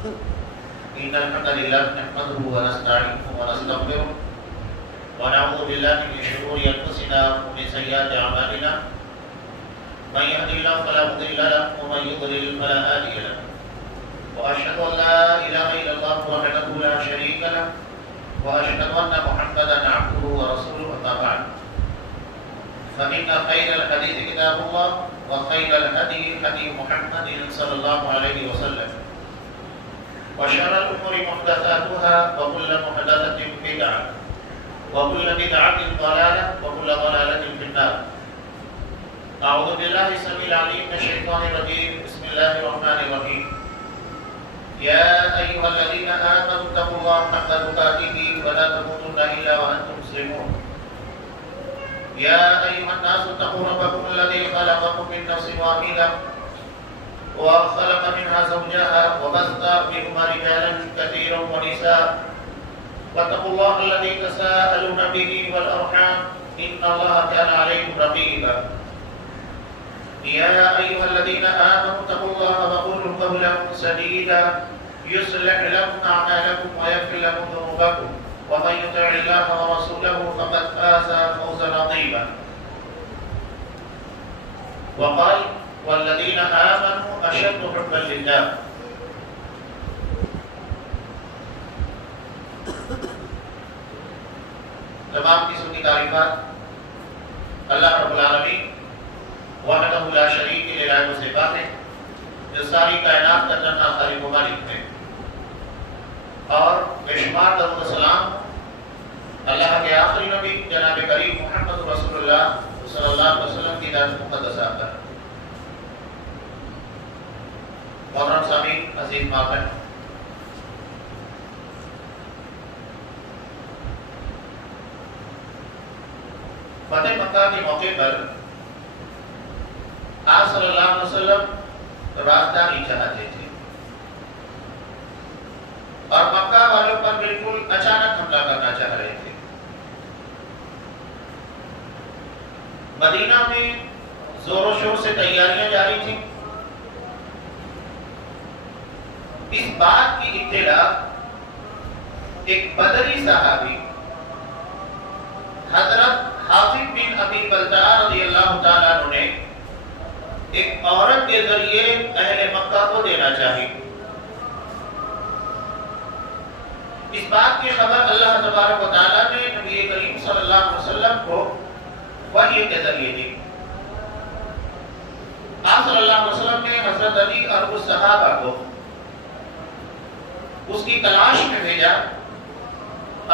إن الحمد لله نحمده ونستعينه ونستغفره ونعوذ بالله من شرور أنفسنا ومن سيئات أعمالنا من يهده الله فلا مضل له ومن يضلل فلا هادي له وأشهد أن لا إله إلا الله وحده لا شريك له وأشهد أن محمدا عبده ورسوله أما بعد فإن خير الحديث كتاب الله وخير الهدي هدي محمد صلى الله عليه وسلم وشر الأمور محدثاتها وكل محدثة بدعة وكل بدعة ضلالة وكل ضلالة في النار. أعوذ بالله السميع العليم من الشيطان الرجيم. بسم الله الرحمن الرحيم. يا أيها الذين آمنوا اتقوا الله حق تقاته ولا تموتن إلا وأنتم مسلمون. يا أيها الناس اتقوا ربكم الذي خلقكم من نفس واحدة وخلق منها زوجها وبث منهما رجالا كثيرا ونساء واتقوا الله الذي تساءلون به والأرحام إن الله كان عليكم رقيبا. يا أيها الذين آمنوا اتقوا الله وقولوا قولا سديدا يصلح لكم أعمالكم ويغفر لكم ذنوبكم ومن يطع الله ورسوله فقد فاز فوزا عظيما. وقال والذين آمنوا أشد حبا لله. تمام قسم کی تعریفات اللہ رب العالمین وحدہ لا شریک للہ و صفات ہے جو ساری کائنات کا تنہا خالق و مالک ہے، اور بے شمار درود و سلام اللہ کے آخری نبی جناب کریم محمد رسول اللہ صلی اللہ علیہ وسلم کی ذات مقدسہ پر. محترم سامعین، عزیز مابین، فتح مکہ کے موقع پر آپ صلی اللہ علیہ وسلم رازداری چاہتے تھے اور مکہ والوں پر بالکل اچانک حملہ کرنا چاہ رہے تھے. مدینہ میں زور و شور سے تیاریاں جاری تھیں. اس بات کی اطلاع ایک بدری صحابی حضرت حاطب بن ابی بلتعہ رضی اللہ تعالیٰ عنہ نے ایک عورت کے ذریعے اہل مکہ کو دینا چاہی. اس بات کی خبر اللہ تبارک و تعالیٰ نے نبی کریم صلی اللہ علیہ وسلم کو وحی کے ذریعے دی. آپ صلی اللہ علیہ وسلم نے حضرت علی اور اس صحابہ کو اس کی تلاش میں بھیجا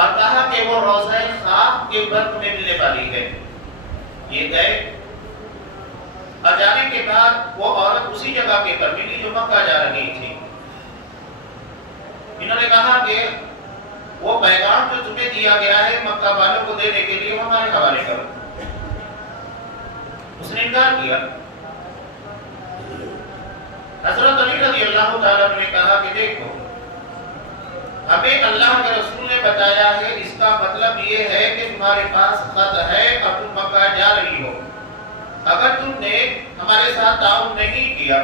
اور کہا کہ وہ روضہ خواب کے برق میں ملنے والی ہے. یہ گئے اور جانے کے بعد وہ عورت اسی جگہ کے پر ملی جو مکہ جا رہی تھی. انہوں نے کہا کہ وہ پیغام جو تمہیں دیا گیا ہے مکہ والوں کو دینے کے لیے وہ ہمارے حوالے کرو. اس نے انکار کیا. حضرت علی رضی اللہ تعالیٰ نے کہا کہ دیکھو، ہمیں اللہ کے رسول نے بتایا ہے اس کا مطلب یہ ہے کہ تمہارے پاس خط ہے اور تم مکہ جا رہی ہو. اگر تم نے ہمارے ساتھ تعاون نہیں کیا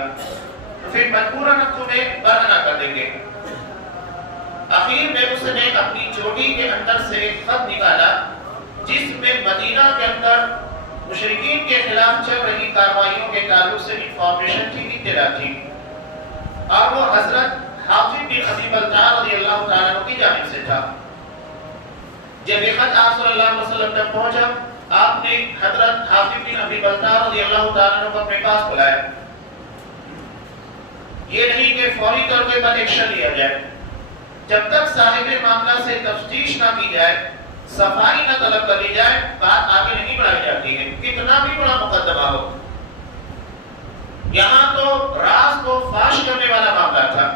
تو پھر مجبوراً ہم تمہیں برہنہ کر دیں گے. آخر میں اس نے اپنی چوٹی کے اندر سے خط نکالا جس میں مدینہ کے اندر مشرکین کے خلاف چل رہی کارروائیوں کے تعلق سے انفارمیشن کی اطلاع تھی، اور وہ حضرت حاطب بن ابی بلتعہ رضی اللہ تعالیٰ عنہ کی جانب سے تھا. جب یہ خط آپ صلی اللہ علیہ وسلم تک پہنچا، آپ نے حضرت حاطب بن ابی بلتعہ رضی اللہ تعالیٰ عنہ کو اپنے پاس بلایا. یہ نہیں کہ فوری طور پر ایکشن لیا جائے، جب تک صاحب معاملہ سے تفتیش نہ کی جائے، صفائی نہ طلب کر لی جائے، بات آگے نہیں بڑھائی جاتی ہے، کتنا بھی بڑا مقدمہ ہو. یہاں تو راز کو فاش کرنے والا معاملہ تھا.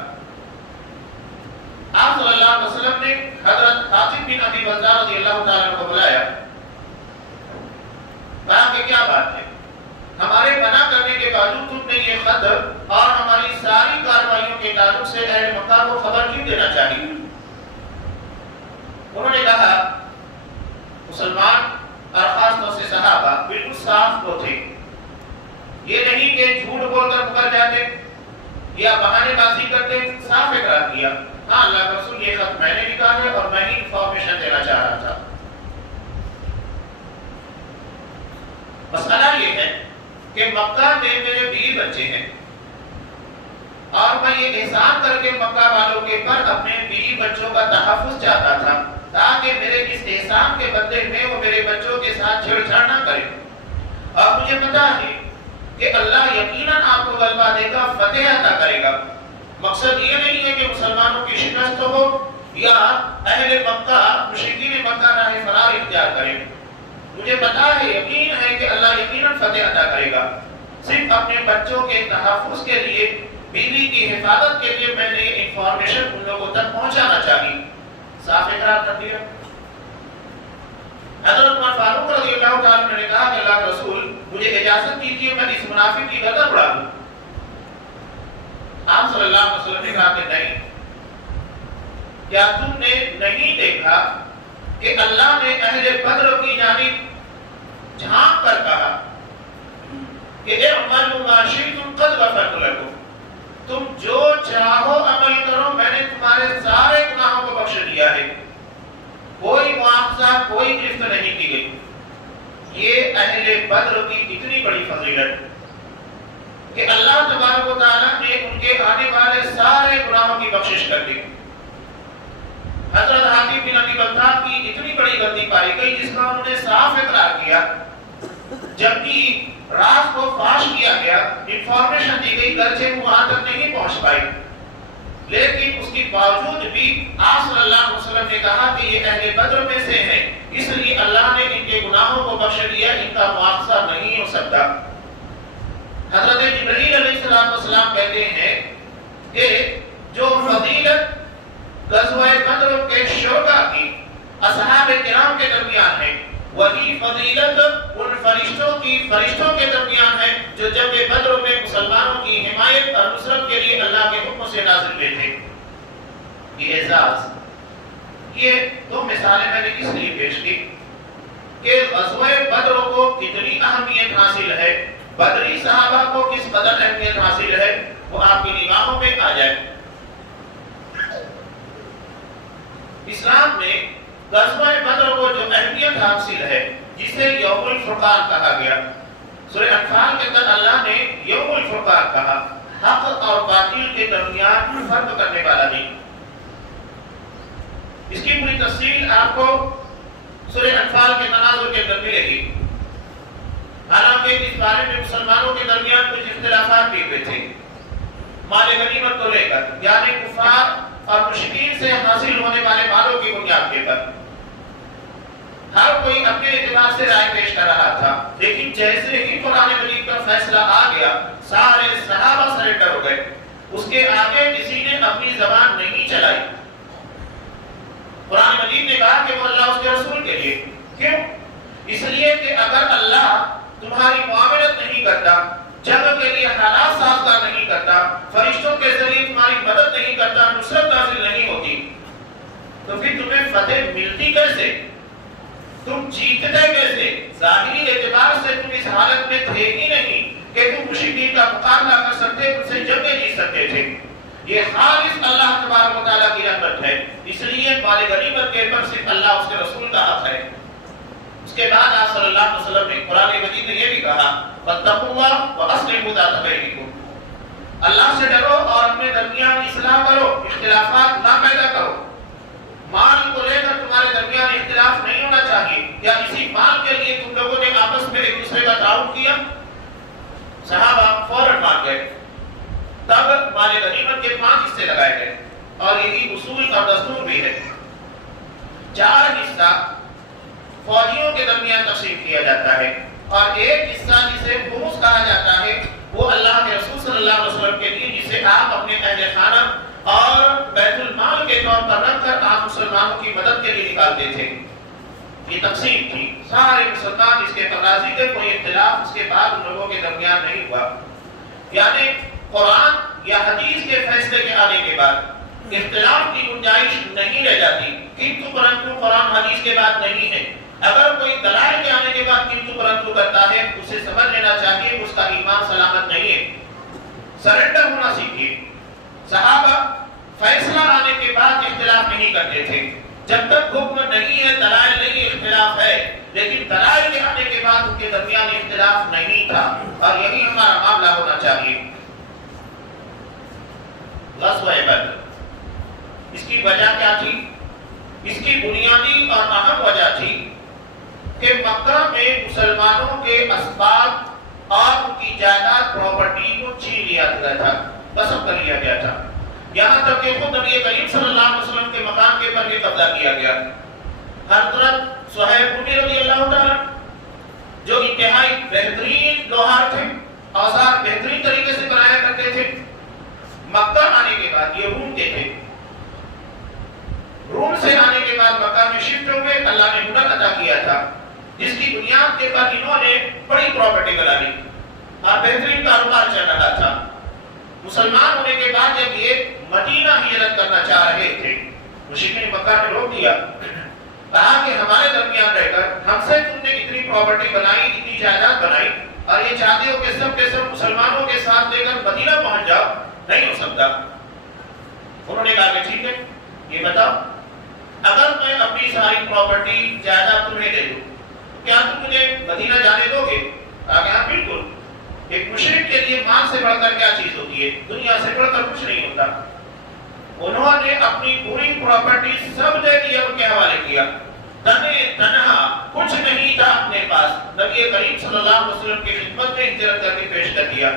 آپ صلی اللہ علیہ وسلم نے حضرت حاطب بن ابی بلتعہ رضی اللہ تعالیٰ عنہ کو بلایا. کہا کہ کیا بات ہے، ہمارے منع کرنے کے باوجود تم نے یہ خط اور ہماری ساری کارروائیوں کے تعلق سے اہل مکہ کو خبر کیوں دینا چاہی؟ انہوں نے کہا مسلمان اور خاص طور سے صحابہ بالکل صاف کو تھے. یہ نہیں کہ جھوٹ بول کر مکر جاتے یا بہانے بازی کرتے، صاف اقرار کیا ہاں اللہ کا رسول یہ خط میں نے لکھا ہے اور میں ہی انفارمیشن دینا چاہ رہا تھا۔ مسئلہ یہ ہے کہ مکہ میں میرے 20 بچے ہیں اور میں یہ احسان کر کے مکہ والوں کے پر اپنے 20 بچوں کا تحفظ چاہتا تھا تاکہ میرے اس احسان کے بدلے میں وہ میرے بچوں کے ساتھ چھیڑ چھاڑ نہ کرے، اور مجھے پتا ہے کہ اللہ یقیناً آپ کو غلبہ دے گا، فتح عطا کرے گا۔ مقصد یہ نہیں ہے کہ مسلمانوں کی شکست ہو یا اہل مکہ مشرکین مکہ راہ فرار اختیار کریں، مجھے پتا ہے، یقین ہے کہ اللہ یقیناً فتح عطا کرے گا۔ صرف اپنے بچوں کے تحفظ کے لیے، بیوی کی حفاظت کے لیے میں نے یہ انفارمیشن ان لوگوں تک پہنچانا چاہیے۔ صاف اقرار کر دیا۔ حضرت عمر فاروق رضی اللہ تعالیٰ عنہ نے کہا کہ اللہ کے رسول مجھے اجازت دیجیے میں اس منافق کی گردن اڑا دوں۔ آپ صلی اللہ علیہ وسلم نے کہا کہ نہیں، کیا تم نے نہیں دیکھا کہ اللہ نے اہل بدر کی جانب جھانک کر کہا کہ اعملوا ما شئتم قد غفرت لکم، تم جو چاہو عمل کرو، میں نے تمہارے سارے گناہوں کو بخش دیا ہے، کوئی معاوضہ کوئی گرفت نہیں کی گئی۔ یہ اہل بدر کی اتنی بڑی فضیلت کہ اللہ تبارک و تعالیٰ نے ان کے آنے والے سارے گناہوں کی بخشش کر دی۔ حضرت حاتم بن ابی بلتع کی اتنی بڑی غلطی پائی گئی جس کا انہوں نے صاف اقرار کیا، جب بھی راز کو فاش کیا گیا، انفارمیشن دی گئی، گرچہ وہ وہاں تک نہیں پہنچ پائی، لیکن اس کے باوجود بھی آپ صلی اللہ علیہ وسلم نے کہا کہ یہ اہل بدر میں سے ہیں، اس لیے اللہ نے ان کے گناہوں کو بخش دیا، ان کا معاوضہ نہیں ہو سکتا۔ حضرت جبرائیل علیہ السلام کہتے ہیں کہ جو فضیلت غزوہ بدر کے شہداء کی اصحاب کرام کے درمیان ہے، وہی فضیلت ان فرشتوں کے درمیان ہے جو جنگ بدر میں مسلمانوں کی حمایت اور نصرت کے لیے اللہ کے حکم سے نازل ہوئے تھے۔ یہ اعزاز، یہ دو مثالیں میں نے اس لیے پیش کی کہ غزوہ بدر کو کتنی اہمیت حاصل ہے، بدری صحابہ کو کس قدر اہمیت حاصل ہے، وہ آپ کی نگاہوں میں آ جائے۔ اسلام میں غزوہ بدر کو جو اہمیت حاصل ہے جسے یوم الفرقان کہا گیا، سورہ انفال کے اندر اللہ نے یوم الفرقان کہا، حق اور باطل کے درمیان فرق کرنے والا دن۔ اس کی پوری تفصیل آپ کو سورہ انفال کے تناظر کے اندر ملے گی، حالانکہ اس بارے میں مسلمانوں کے درمیان کچھ اختلافات بھی ہوئے تھے مال غنیمت کو لے کر، یعنی کفار اور مشرکین سے حاصل ہونے والے مالوں کی بنیاد کے پر ہر کوئی اپنے اعتبار سے رائے پیش کر رہا تھا، لیکن جیسے ہی قرآن مجید کا فیصلہ آ گیا سارے صحابہ سریڈر ہو گئے، اس کے آگے کسی نے اپنی زبان نہیں چلائی۔ قرآن مجید نے کہا کہ وہ اللہ اس کے رسول کے لیے، کیوں؟ اس لیے کہ اگر اللہ تمہاری معاملت نہیں کرتا، جنگ کے لیے حالات سازگار نہیں کرتا، فرشتوں کے ذریعے تمہاری مدد نہیں کرتا، نصرت نازل نہیں ہوتی، تو پھر تمہیں فتح ملتی کیسے؟ تم جیتتے کیسے؟ ظاہری اعتبار سے تم اس حالت میں تھے ہی نہیں کہ تم مشرکین کا مقابلہ کر سکتے، ان سے جنگیں جیت سکتے تھے۔ یہ خالص اللہ تبارک و تعالیٰ کی رحمت ہے، اس لیے مال غنیمت کے پر صرف اللہ اس کے رسول کا حق ہے۔ اس کے بعد آپ صلی اللہ علیہ وسلم نے قرآن مجید میں یہ بھی کہا فاتقوا اللہ واصلحوا ذات بینکم، اللہ سے ڈرو اور اپنے درمیان اصلاح کرو، اختلافات نہ پیدا کرو۔ مال کو لے کر تمہارے درمیان اختلاف نہیں ہونا چاہیے، کیا اسی مال کے لیے تم لوگوں نے آپس میں ایک دوسرے کا تعاون کیا؟ صحابہ فوراً مان گئے، تب مال غنیمت کے 5 حصے لگائے گئے، اور یہی اصول کا دستور بھی ہے۔ 4 حصہ فوجیوں کے درمیان تقسیم کیا جاتا ہے، اور ایک حصہ جسے خمس کہا جاتا ہے وہ اللہ کے رسول صلی اللہ علیہ وسلم کے لیے، جسے آپ اپنے اہل خانہ اور بیت المال کے طور پر رکھ کر آپ مسلمانوں کی مدد کے لیے نکالتے تھے۔ یہ تقسیم تھی، سارے مسلمان اس کے تقاضی تھے، کوئی اختلاف اس کے بعد ان لوگوں کے درمیان نہیں ہوا۔ یعنی قرآن یا حدیث کے فیصلے کے آنے کے بعد اختلاف کی گنجائش نہیں رہ جاتی، کنتو پرنتو قرآن حدیث کے بعد نہیں ہے۔ اگر کوئی دلائل کے آنے کے بعد کنتو پرنتو کرتا ہے، اسے سمجھ لینا چاہیے اس کا ایمان سلامت نہیں ہے۔ سرنڈر ہونا سیکھیے۔ صحابہ کرتے تھے. جب تک حکم نہیں ہے، دلائل نہیں ہے، اختلاف ہے، لیکن دلائل کے آنے کے بعد ان کے درمیان اختلاف نہیں تھا، اور یہی ہمارا معاملہ ہونا چاہیے. غزوہ بدر، اس کی وجہ کیا تھی؟ اس کی بنیادی اور اہم وجہ تھی کہ مکہ میں مسلمانوں کے اسباب اور ان کی جائیداد پراپرٹی کو چھین لیا گیا تھا، قسم کر لیا گیا تھا. یہاں تک کہ خود نبی کریم صلی اللہ علیہ وسلم کے مکان کے پر بھی قبضہ کیا گیا. حضرت صہیب رومی رضی اللہ تعالیٰ جو انتہائی بہترین لوہار تھے، اوزار بہترین طریقے سے بنایا کرتے تھے، مکہ آنے کے بعد، یہ روم کے تھے، روم سے آنے کے بعد مکہ میں شفٹ ہوئے. اللہ نے ہنر عطا کیا تھا جس کی بنیاد کے پر انہوں نے بڑی پراپرٹی بنا لی اور بہترین کاروبار چل رہا تھا. مسلمان ہونے کے بعد جب یہ مدینہ ہجرت کرنا چاہ رہے تھے، مشرکین مکہ نے روک دیا، کہا کہ ہمارے درمیان رہ کر ہم سے تم نے اتنی پراپرٹی بنائی، اتنی جائیداد بنائی، اور یہ چاہتے ہو کہ سب کے سب مسلمانوں کے ساتھ لے کر مدینہ پہنچ جاؤ، نہیں ہو سکتا. انہوں نے کہا کہ ٹھیک ہے، یہ بتاؤ اگر میں اپنی ساری پراپرٹی جائیداد تمہیں دے دوں، کیا تم مجھے مدینہ جانے دو گے؟ کہا کہ ہاں بالکل. ایک مشرک کے لیے مال سے بڑھ کر کیا چیز ہوتی ہے؟ دنیا سے بڑھ کر کچھ نہیں ہوتا. انہوں نے اپنی پوری پراپرٹی سب دے دیا، ان کے حوالے کیا. تنے تنہا کچھ نہیں تھا اپنے پاس، نبی کریم صلی اللہ علیہ وسلم کی خدمت میں ہجرت کر کے پیش کر دیا.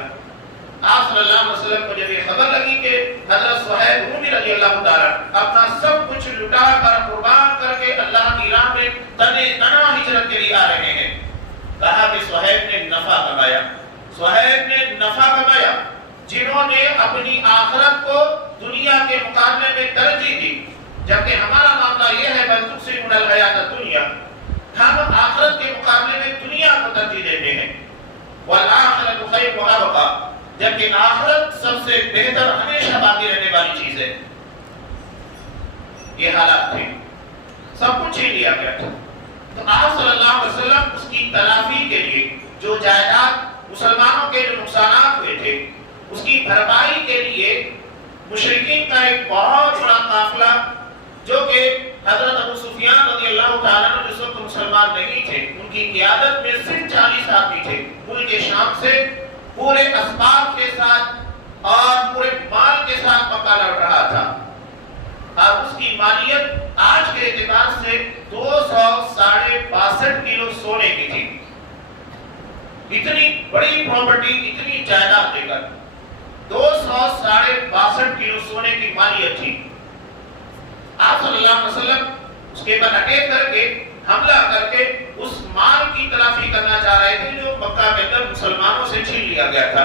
آپ صلی اللہ علیہ وسلم کو جب یہ خبر لگی کہ حضرت صہیب رومی رضی اللہ تعالیٰ اپنا سب کچھ لٹا کر قربان کر کے اللہ کی راہ میں تنے تنہا ہجرت کے لیے آ رہے ہیں، کہا کہ صہیب نے نفع کمایا. صہیب نے نفع کمایا. جنہوں نے اپنی آخرت کو دنیا کے مقابلے میں ترجیح دی، جبکہ ہمارا معاملہ یہ ہے بل تؤثرون الحیات الدنیا، ہم آخرت کے مقابلے میں دنیا کو ترجیح دیتے ہیں. والآخرۃ خیر وابقیٰ، جبکہ آخرت سب سے بہتر ہمیشہ باقی رہنے والی چیز ہے. یہ حالات تھے، سب کچھ چھین لیا گیا تھا. تو آپ صلی اللہ علیہ وسلم اس کی تلافی کے لیے جو جائیداد مسلمانوں کے جو نقصانات ہوئے تھے اس کی بھرپائی کے لیے مشرکین کا ایک بہت بڑا قافلہ، جو کہ حضرت ابو سفیان رضی اللہ تعالیٰ عنہ جس وقت مسلمان نہیں تھے، ان کی قیادت میں صرف 40 آدمی تھے، ملک شام سے پورے اسباب کے ساتھ اور پورے مال کے ساتھ مکہ لوٹ رہا تھا. اور اس کی مالیت آج کے اعتبار سے 262 کلو سونے کی تھی. اتنی بڑی پراپرٹی، اتنی جائیداد لے کر 262 کلو سونے کی مالیت تھی. آپ صلی اللہ علیہ وسلم اس کے بعد اٹیک کر کے، حملہ کر کے اس مال کی تلافی کرنا چاہ رہے تھے جو مکہ کے اندر مسلمانوں سے چھین لیا گیا تھا.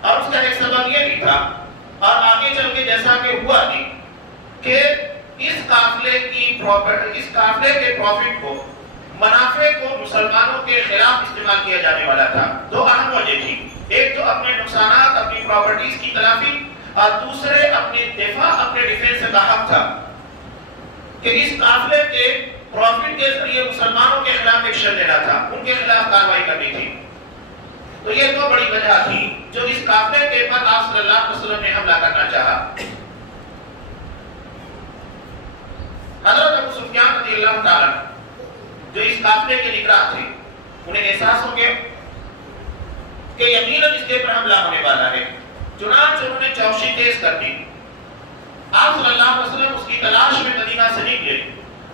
اور اس کا ایک سبب یہ بھی تھا، اور آگے چل کے جیسا کہ ہوا بھی، کہ اس قافلے کی پراپرٹی، اس قافلے کے پروفٹ کو، منافع کو مسلمانوں کے خلاف استعمال کیا جانے والا تھا. دو اہم وجہ تھی، ایک تو اپنے نقصانات، اپنی پراپرٹیز کی تلافی، اور دوسرے اپنے دفاع، اپنے ڈیفنس کا حق تھا کہ اس قافلے کے پروفٹ کے ذریعے مسلمانوں کے خلاف ایکشن لینا تھا، ان کے خلاف کارروائی کرنی تھی. تو یہ دو بڑی وجہ تھی جو اس قافلے کے پر آپ صلی اللہ علیہ وسلم نے حملہ کرنا چاہا. حضرت ابو سفیان رضی اللہ تعالیٰ جو اس قافلے کے نگراں تھے، انہیں احساس ہو گیا کہ یقیناً اس کے پر حملہ ہونے والا ہے. چنانچہ انہوں نے چوکسی تیز کر دی. آپ صلی اللہ علیہ وسلم اس کی تلاش میں مدینہ سے نکلے،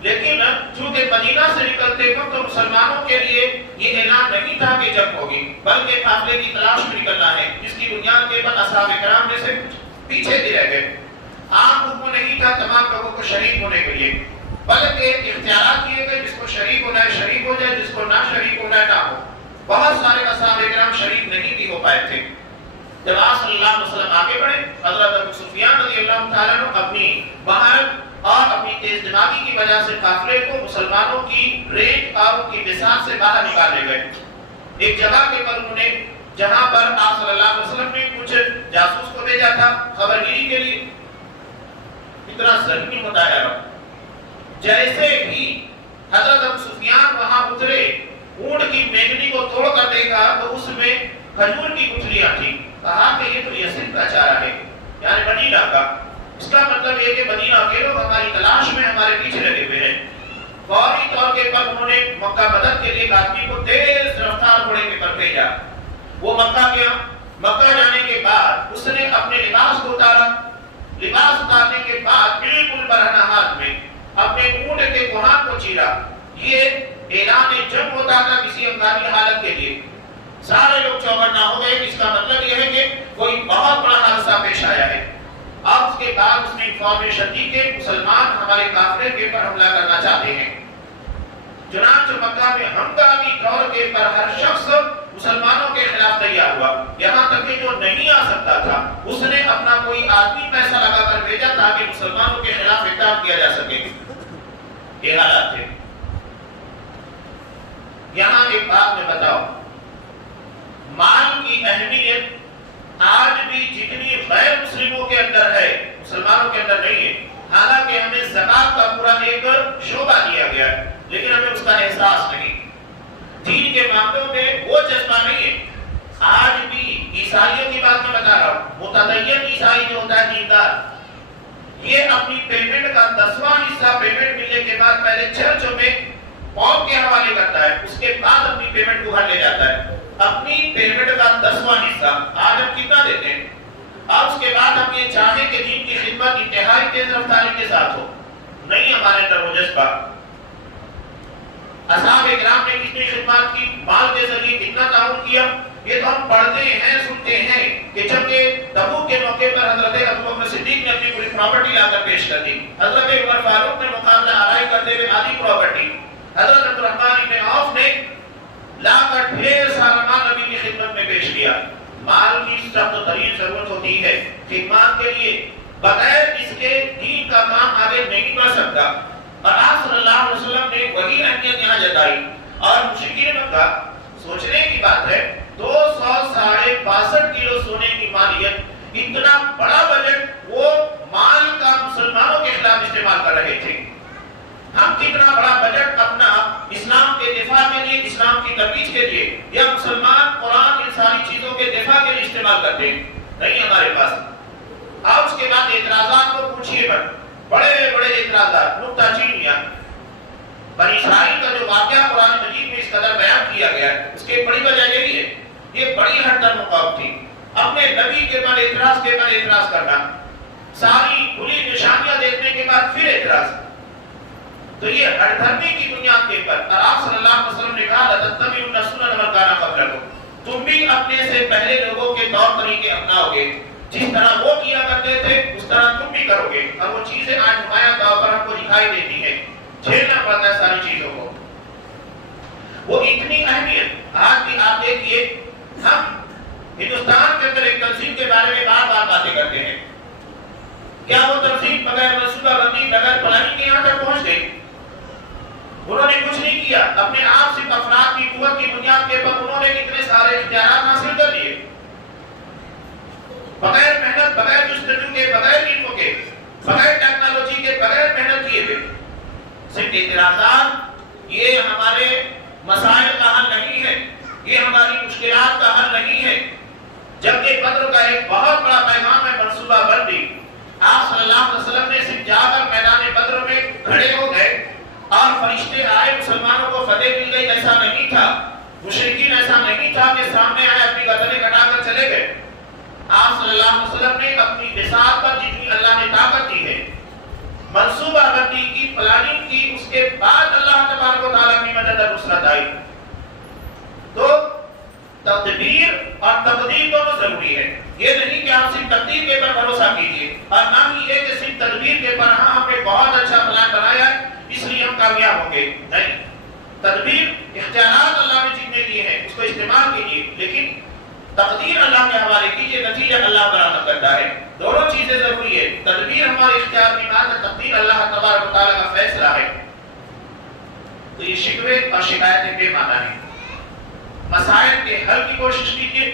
لیکن چونکہ مدینہ سے نکلتے وقت مسلمانوں کے لیے یہ اعلان نہیں تھا کہ جنگ ہوگی، بلکہ قافلے کی تلاش میں نکلنا ہے، جس کی بنیاد کے پر اصحاب کرام میں سے پیچھے بھی رہ گئے. عام حکم نہیں تھا تمام لوگوں کو شریک ہونے کے لیے، بلکہ اختیارات کیے گئے، جس کو شریک ہونا ہے شریک ہو جائے، جس کو نہ شریک ہونا ہے نہ ہو. بہت سارے اصحاب کرام شریک نہیں بھی ہو پائے تھے. جب آپ صلی اللہ علیہ وسلم آگے بڑھے، حضرت ابو سفیان رضی اللہ تعالیٰ عنہ اپنی مہارت اور اپنی تیز دماغی کی وجہ سے قافلے کو مسلمانوں کی رینج اور ان کی بساط سے باہر نکال لے گئے. ایک جگہ کے پر انہوں نے، جہاں پر آپ صلی اللہ علیہ وسلم نے کچھ جاسوس کو بھیجا تھا خبرگیری کے لیے، اتنا ذہنی مطالعہ، جیسے ہی حضرت ابو سفیان وہاں اترے، اونٹ کی مینگنی کو توڑ کر دیکھا تو اس میں کھجور کی گٹھلیاں تھیں. کہا کہ یہ تو یثرب کا چارہ ہے، یعنی مدینہ کا. اس کا مطلب یہ کہ مدینہ کے لوگ ہماری تلاش میں ہمارے پیچھے لگے ہوئے ہیں۔ فوری طور کے پر انہوں نے مکہ مدد کے لیے ایک آدمی کو تیز رفتار گھوڑے کے پر بھیجا۔ وہ مکہ گیا، مکہ جانے کے بعد اس نے اپنے لباس کو اتارا، لباس اتارنے کے بعد بالکل برہنہ ہاتھ میں اپنے اونٹ کے کوہان کو چیرا۔ یہ اعلان جنگ ہوتا تھا کسی ہنگامی حالت کے لیے۔ سارے لوگ چوکنا ہو گئے، اس کا مطلب یہ ہے کہ کوئی بہت بڑا حادثہ پیش آیا ہے۔ اب اس کے بعد اس نے انفارمیشن دی کہ مسلمان ہمارے قافلے کے پر حملہ کرنا چاہتے ہیں۔ چنانچہ مکہ میں ہنگامی طور کے پر ہر شخص مسلمانوں کے خلاف تیار ہوا، یہاں تک کہ جو نہیں آ سکتا تھا اس نے اپنا کوئی آدمی پیسہ لگا کر بھیجا تاکہ مسلمانوں کے خلاف اقدام کیا جا سکے۔ یہ حالات تھے۔ یہاں ایک بات میں بتاؤ، مال کی اہمیت آج بھی جتنی غیر مسلموں کے اندر ہے مسلمانوں کے اندر نہیں ہے۔ حالانکہ ہمیں زکات کا پورا ایک شعبہ دیا گیا ہے لیکن ہمیں اس کا احساس نہیں۔ دین کے معاملوں میں وہ جذبہ نہیں ہے۔ آج بھی عیسائیوں کی بات میں بتا رہا ہوں، متدین عیسائی جو ہوتا ہے دیندار، یہ اپنی پیمنٹ کا 10واں حصہ پیمنٹ ملنے کے بعد پہلے چرچوں میں قوم کے حوالے کرتا ہے، اس کے بعد اپنی پیمنٹ کو گھر لے جاتا ہے۔ اپنی پیمنٹ کا 10واں حصہ آج ہم کتنا دیتے ہیں؟ اب اس کے بعد ہم یہ چاہیں کہ دین کی خدمت انتہائی تیز رفتاری کے ساتھ ہو، نہیں ہمارے اندر وہ جذبہ۔ اصحاب کرام نے کتنی خدمات کی، مال کے ذریعے کتنا تعاون کیا، یہ تو ہم پڑھتے ہیں سنتے ہیں کہ جب کہ تبوک کے موقع پر حضرت ابوبکر صدیق نے اپنی پوری پراپرٹی لا کر پیش کر دی، حضرت عمر فاروق نے مقابلہ آرائی کرتے ہوئے آدھی پراپرٹی، حضرت عبدالرحمن بن عوف نے لا کر ڈھیر سارا مال نبی کی خدمت میں پیش کیا۔ مال کی سخت ترین ضرورت ہوتی ہے خدمات کے لیے، بغیر اس کے دین کا کام آگے نہیں بڑھ سکتا۔ اور آپ صلی اللہ علیہ وسلم نے وہی اہمیت یہاں جتائی۔ اور مشرکین مکہ، سوچنے کی بات ہے 262 کلو سونے کی مالیت، اتنا بڑا بجٹ وہ مال کا مسلمانوں کے خلاف استعمال کر رہے تھے۔ ہم کتنا بڑا بجٹ اپنا اسلام کے دفاع کے لیے، اسلام کی ترویج کے لیے یا مسلمان قرآن ان ساری چیزوں کے دفاع کے لیے استعمال کرتے ہیں؟ نہیں ہمارے پاس۔ آپ اس کے بعد اعتراضات کو پوچھئے، بڑے بڑے اعتراضات، نکتہ چینیاں۔ بنی اسرائیل کا جو واقعہ قرآن مجید میں اس قدر بیان کیا گیا ہے، اس کی بڑی وجہ یہی ہے، یہ بڑی حد تک مقابل تھی۔ اپنے نبی کے پر اعتراض کے پر اعتراض کرنا، ساری کھلی نشانیاں دیکھنے کے بعد پھر اعتراض۔ تو یہ ہر دھرمی کی بنیاد کے پر، اور آپ صلی اللہ علیہ وسلم نے کہا لَتَتَّبِعُنَّ سُنَنَ مَن كَانَ قَبْلَكُمْ، تم بھی اپنے سے پہلے لوگوں کے طور طریقے اپناؤ گے، جس طرح وہ کیا کرتے تھے اس طرح تم بھی کرو گے۔ اور وہ چیزیں آج نمایاں طور پر ہم کو دکھائی دیتی ہیں، جھیلنا پڑتا ہے ساری چیزوں کو۔ وہ اتنی اہمیت آج بھی آپ دیکھیے، ہم ہندوستان کے اندر ایک تنظیم کے بارے میں بار بار باتیں کرتے ہیں، کیا وہ تنظیم بغیر منصوبہ بندی، بغیر پلاننگ کے یہاں تک پہنچ گئی؟ انہوں نے کچھ نہیں کیا، اپنے آپ صرف افراد کی قوت کی بنیاد کے پر انہوں نے کتنے سارے اختیارات حاصل کر لیے، بغیر محنت، بغیر جستجو کے، بغیر علم کے، بغیر ٹیکنالوجی کے، بغیر محنت کیے ہوئے۔ صرف اعتراضات یہ ہمارے مسائل کا حل نہیں ہے، یہ ہماری مشکلات کا حل نہیں ہے۔ جبکہ بدر کا ایک بہت بڑا پیغام ہے منصوبہ بندی۔ آپ صلی اللہ علیہ وسلم نے صرف جا کر میدان بدر میں کھڑے ہو گئے اور فرشتے آئے، مسلمانوں کو فتح مل گئی، ایسا نہیں تھا۔ مشرکین ایسا نہیں تھا کہ سامنے آئے اپنی گردنیں کٹا کر چلے گئے۔ آپ صلی اللہ علیہ وسلم نے اپنی بساط پر جتنی اللہ نے طاقت دی ہے، منصوبہ بندی کی، پلاننگ کی، اس کے بعد اللہ تبارک و تعالیٰ کی مدد اور نصرت آئی۔ تو تدبیر اور تقدیر دونوں ضروری ہے۔ یہ نہیں کہ آپ صرف تقدیر کے پر بھروسہ کیجیے، اور نہ ہی یہ کہ صرف تدبیر کے پر ہاں ہم نے بہت اچھا پلان بنایا ہے اس لیے ہم کامیاب ہوں گے، نہیں۔ تدبیر اختیارات اللہ نے جتنے دیے ہیں اس کو استعمال کیجیے، لیکن تقدیر اللہ کے حوالے کیجیے، نتیجہ اللہ برآمد کرتا ہے۔ دونوں چیزیں ضروری ہے، تدبیر ہمارے اختیار کی بات ہے، تقدیر اللہ تبارک و تعالیٰ کا فیصلہ ہے۔ تو یہ شکوے اور شکایتیں بے معنی ہیں۔ مسائل کے حل کی کوشش کیجیے۔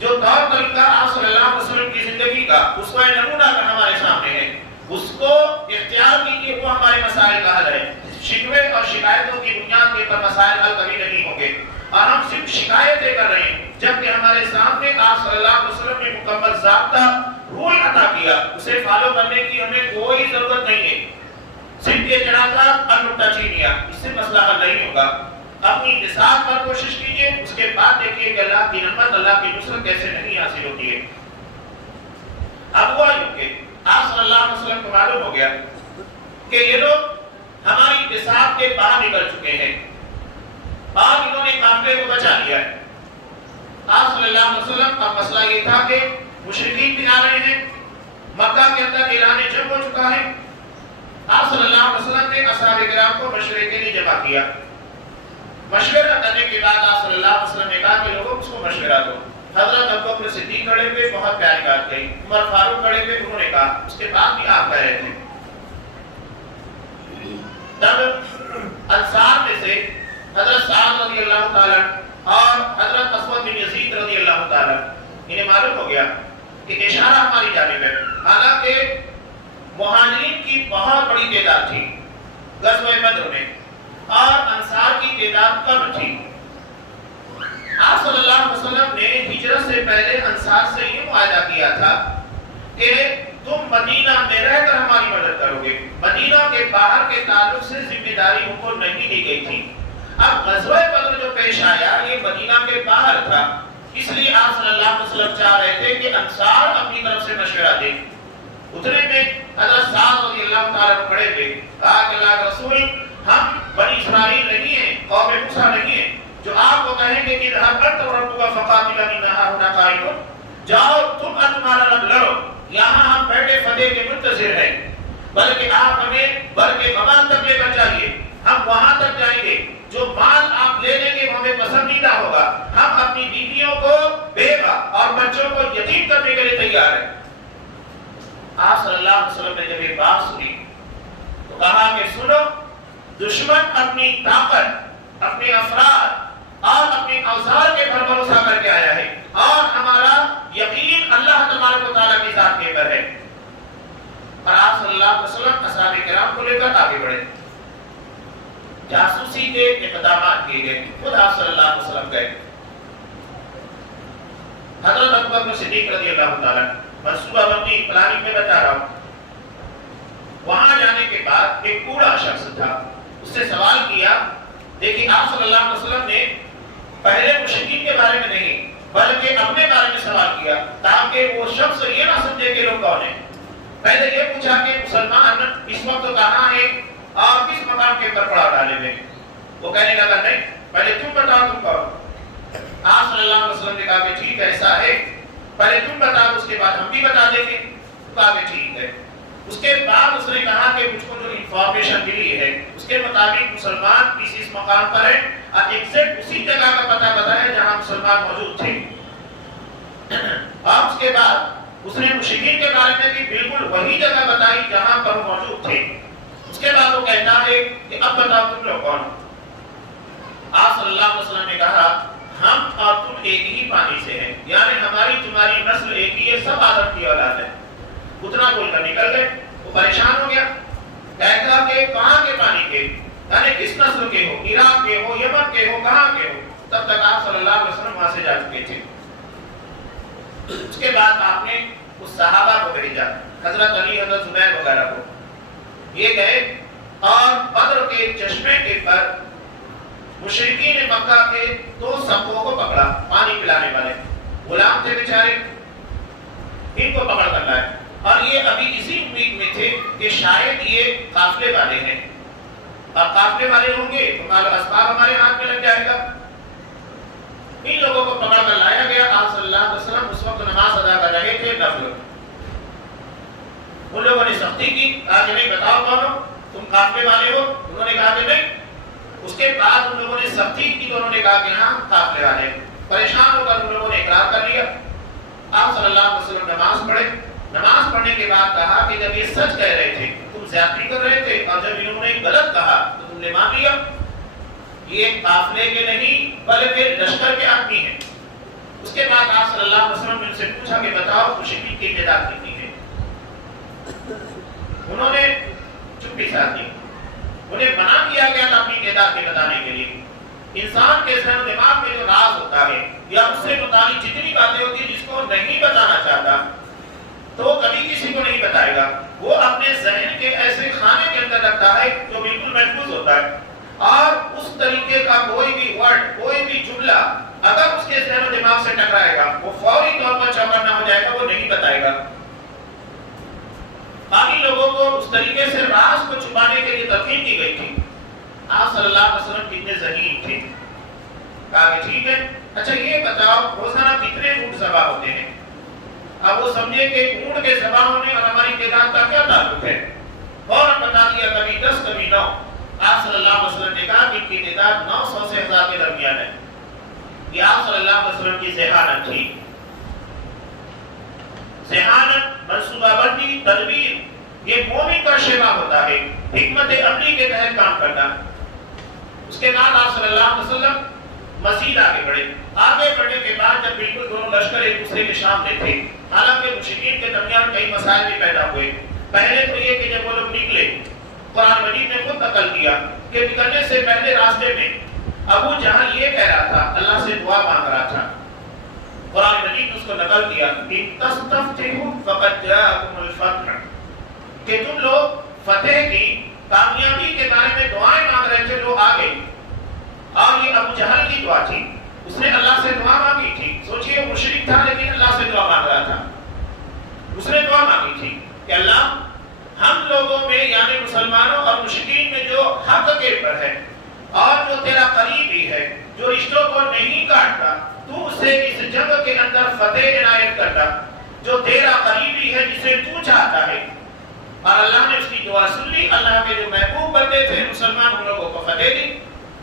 جو طور طریقہ آپ صلی اللہ علیہ وسلم کی زندگی کا اسوہ نمونہ کا ہمارے سامنے ہے، اس کو اختیار کیجیے، وہ ہمارے مسائل کا حل ہے۔ شکوے اور شکایتوں کی بنیاد کے پر مسائل حل کبھی نہیں ہوں گے، اور ہم صرف شکایتیں کر رہے ہیں، جبکہ ہمارے سامنے آپ صلی اللہ علیہ وسلم نے مکمل ضابطہ رول عطا کیا اسے فالو کرنے کی ہمیں کوئی ضرورت نہیں ہے. صرف یہ جنازات اور نکتہ چینیاں اس سے مسئلہ حل نہیں ہوگا. اپنی اتساق پر کوشش کیجئے, اس کے بعد دیکھیے کہ اللہ کی نعمت, اللہ کی نصرت کیسے نہیں حاصل ہوتی ہے. اب ہوا یوں کہ آپ صلی اللہ علیہ وسلم کو معلوم ہو گیا کہ یہ لوگ ہماری اتساق کے باہر نکل چکے ہیں اور انہوں نے قافلے کو بچا لیا ہے. آپ صلی اللہ علیہ وسلم کا مسئلہ یہ تھا کہ مشرکین بھی آ رہے ہیں, مکہ کے اندر اعلان جنگ ہو چکا ہے. آپ صلی اللہ علیہ وسلم نے اصحاب کرام کو مشورے کے لیے جمع کیا. مشورہ کرنے کے بعد آپ صلی اللہ علیہ وسلم نے کہا کہ لوگوں اس کو مشورہ دو. حضرت ابوبکر صدیق کھڑے ہوئے, بہت پیاری بات کہی. عمر فاروق کھڑے ہوئے, انہوں نے کہا. اس کے بعد بھی آپ کہہ رہے تھے. تب انصار میں سے حضرت سعد رضی اللہ تعالیٰ اور حضرت اسود بن یزید رضی اللہ تعالیٰ, انہیں معلوم ہو گیا کہ اشارہ ہماری جانب ہے. حالانکہ مہاجرین کی بہت بڑی تعداد تھی غزوہ بدر میں اور انصار کی تعداد کم تھی. آپ صلی اللہ علیہ وسلم نے ہجرت سے پہلے انصار سے یہ معاہدہ کیا تھا کہ تم مدینہ میں رہ کر ہماری مدد کرو گے. مدینہ کے باہر کے تعلق سے ذمہ داری ان کو نہیں دی گئی تھی. اب غزوہ بدر جو پیش آیا یہ مدینہ کے باہر تھا, اس لیے آپ صلی اللہ علیہ وسلم چاہ رہے تھے کہ انصار اپنی طرف سے مشورہ دیں. اتنے میں حضرت سعد رضی اللہ تعالیٰ کھڑے تھے, کہا کہ اللہ کے رسول, ہم بنی اسرائیل نہیں ہیں, قوم موسیٰ نہیں ہیں جو آپ کو کہیں گے کہ اذهب انت وربك فقاتلا اننا هنا قاعدون, جاؤ تم اور تمہارا رب لڑو, یہاں ہم بیٹھے فتح کے منتظر ہیں. بلکہ آپ ہمیں بلکہ غمان تک لے کر جائیے, ہم وہاں تک جائیں گے. جو مال آپ لے لیں گے وہ ہمیں پسندیدہ ہوگا. ہم اپنی بیویوں کو بیوہ اور بچوں کو یتیم کرنے کے لیے تیار ہیں. آپ صلی اللہ علیہ وسلم نے جب یہ بات سنی تو کہا کہ سنو, دشمن اپنی طاقت, اپنے افراد اور اپنے اوزار کے پر بھروسہ کر کے آیا ہے اور ہمارا یقین اللہ تبارک و تعالیٰ کی ذات کے پر ہے. اور آپ صلی اللہ علیہ وسلم اصحاب کرام کو لے کر آگے بڑھے. جاسوسی کے اقدامات کیے گئے, خود آپ صلی اللہ علیہ وسلم گئے. حضرت ابوبکر صدیق رضی اللہ تعالیٰ, منصوبہ بندی پلاننگ میں بتا رہا ہوں. وہاں جانے کے بعد ایک بوڑھا شخص تھا, اس سے سوال کیا. دیکھیں آپ صلی اللہ علیہ وسلم نے پہلے مشرکین کے بارے میں نہیں بلکہ اپنے بارے میں سوال کیا تاکہ وہ شخص یہ نہ سمجھے کہ لوگ کون ہیں. پہلے یہ پوچھا کہ مسلمان اس وقت کہاں ہے اور کس مقام کے اوپر پڑاؤ ڈالے ہوئے. وہ کہنے لگا نہیں, پہلے تم بتاؤ تم کون. آپ صلی اللہ علیہ وسلم نے کہا کہ ٹھیک ایسا ہے, پہلے تم بتاؤ اس کے بعد ہم بھی بتا دیں گے. کہا کہ ٹھیک ہے. اس کے بعد اس نے کہا کہ مجھ کو جو انفارمیشن ملی ہے اس کے مطابق مسلمان اس مقام پر ہے اور ایگزیکٹ اسی جگہ کا پتہ بتایا جہاں مسلمان موجود تھے. اور اس کے بعد اس نے مشرکین کے بارے میں بھی بالکل وہی جگہ بتائی جہاں پر وہ موجود تھے. اس کے بعد وہ کہتا ہے کہ اب بتاؤ تم لوگ کون. آپ صلی اللہ علیہ وسلم نے کہا ہم اور تم ایک ہی پانی سے ہیں, یعنی ہماری تمہاری نسل ایک ہی ہے, سب آدم کی اولاد ہے. اتنا بول کر نکل گئے. وہ پریشان ہو گیا, کہتا کہ کہاں کے پانی کے, یعنی کس نسل کے ہو, عراق کے ہو, یمن کے ہو, کہاں کے ہو. تب تک آپ صلی اللہ علیہ وسلم وہاں سے جا چکے تھے. اس کے بعد آپ نے اس صحابہ کو بھیجا, حضرت علی, حضرت زبیر وغیرہ کو. یہ گئے اور بدر کے چشمے کے پر مشرکین مکہ کے 2 سپوں کو پکڑا, پانی پلانے والے غلام تھے بیچارے, ان کو پکڑ کر لائے. اور یہ ابھی اسی امید میں تھے کہ شاید یہ قافلے والے ہیں, اور قافلے والے ہوں گے تو مال اسباب ہمارے ہاتھ میں لگ جائے گا. ان لوگوں کو پکڑ کر لایا گیا. آپ صلی اللہ علیہ وسلم اس وقت نماز ادا کر رہے تھے نفل. ان لوگوں نے سختی کی, کہا کہ نہیں بتاؤ کون ہو, تم قافلے والے ہو. انہوں نے کہا کہ نہیں. اس کے بعد ان لوگوں نے سختی کی تو انہوں نے کہا کہ ہاں قافلے والے. پریشان ہو کر ان لوگوں نے اقرار کر لیا. آپ صلی اللہ علیہ وسلم نماز پڑھے. نماز پڑھنے کے بعد کہا کہ جب یہ سچ کہہ رہے تھے تم زیادتی کر رہے تھے, اور جب انہوں نے غلط کہا تو تم نے مان لیا. یہ قافلے کے نہیں بلکہ لشکر کے آدمی ہیں. اس کے بعد آپ صلی اللہ علیہ وسلم نے ان سے پوچھا کہ بتاؤ مشرکین کی تعداد کتنی ہے. انہوں نے چپی ساتھ دی. انہیں منع کیا گیا تھا اپنی تعداد کے بتانے کے لیے. انسان کے ذہن و دماغ میں جو راز ہوتا ہے یا اس سے متعلق جتنی باتیں ہوتی ہیں جس کو نہیں بتانا چاہتا, تو وہ کبھی کسی کو نہیں بتائے گا. وہ اپنے ذہن کے ایسے خانے کے اندر رکھتا ہے جو بالکل محفوظ ہوتا ہے، اور اس طریقے کا کوئی بھی ورڈ، کوئی بھی جملہ اگر اس کے ذہن و دماغ سے ٹکرائے گا وہ فوری طور پر چوکنا ہو جائے گا، وہ نہیں بتائے گا. باقی لوگوں کو اس طریقے سے راز کو چھپانے کے لیے تلقین کی گئی تھی. آپ صلی اللہ علیہ وسلم کتنے ذہین تھے. کہا کہ ٹھیک ہے، اچھا یہ بتاؤ روزانہ کتنے اونٹ ذبح ہوتے ہیں؟ اب وہ سمجھے کہ اونٹ کے ذبح ہونے اور ہماری تعداد کا کیا تعلق ہے. فوراً بتا دیا کبھی 10 کبھی 9. آپ صلی اللہ علیہ وسلم نے کہا کہ ان کی تعداد 900 سے 1000 کے درمیان ہے. یہ آپ صلی اللہ علیہ وسلم کی ذہانت تھی. ذہانت، منصوبہ بندی، تدبیر، یہ مومن کا شیوا ہوتا ہے، حکمت عملی کے تحت کام کرنا. اس کے بعد آپ صلی اللہ علیہ وسلم مزید آگے بڑھے. آگے بڑھنے کے بعد جب بالکل دونوں لشکر ایک دوسرے کے سامنے تھے، حالانکہ مشرکین کے درمیان کئی مسائل بھی پیدا ہوئے. پہلے تو یہ کہ جب وہ لوگ نکلے، قرآن مجید نے خود نقل کیا کہ نکلنے سے پہلے راستے میں ابو جہل یہ کہہ رہا تھا، اللہ سے دعا مانگ رہا تھا. قرآن مجید نے اس کو نقل کیا کہ تستفتحوا فقد جاءکم الفتح، کہ تم لوگ فتح کی، کامیابی کے بارے میں دعائیں مانگ رہے تھے، لوگ آ گئے. اور یہ ابو جہل کی دعا تھی، اس نے اللہ سے دعا مانگی تھی. سوچئے وہ مشرک تھا لیکن اللہ سے دعا مانگ رہا تھا. اس نے دعا مانگی تھی کہ اللہ ہم لوگوں میں یعنی مسلمانوں اور مشرکین میں جو حق کے پر ہے اور جو تیرا قریبی ہے، جو رشتوں کو نہیں کاٹتا، تو اسے اس جنگ کے اندر فتح عنایت کرتا. جو تیرا قریبی ہے، جسے تو چاہتا ہے. اور اللہ نے اس کی دعا سن لی. اللہ کے جو محبوب بندے تھے مسلمان، ان لوگوں کو فتح دی.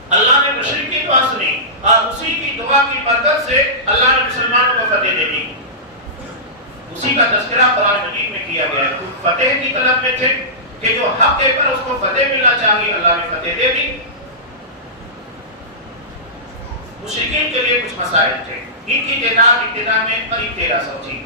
اللہ نے مشرک کی دعا سنی اور اسی کی دعا کی برکت سے اللہ نے مسلمانوں کو فتح دے دی. اسی کا تذکرہ قرآن مجید میں کیا گیا ہے. تو فتح کی طلب میں تھے کہ جو حق ہے پر اس کو فتح ملنا چاہیے، اللہ نے فتح دے دی. مشرکین کے لیے کچھ مسائل تھے. ان کی تعداد ابتدا میں قریب 1300 تھی،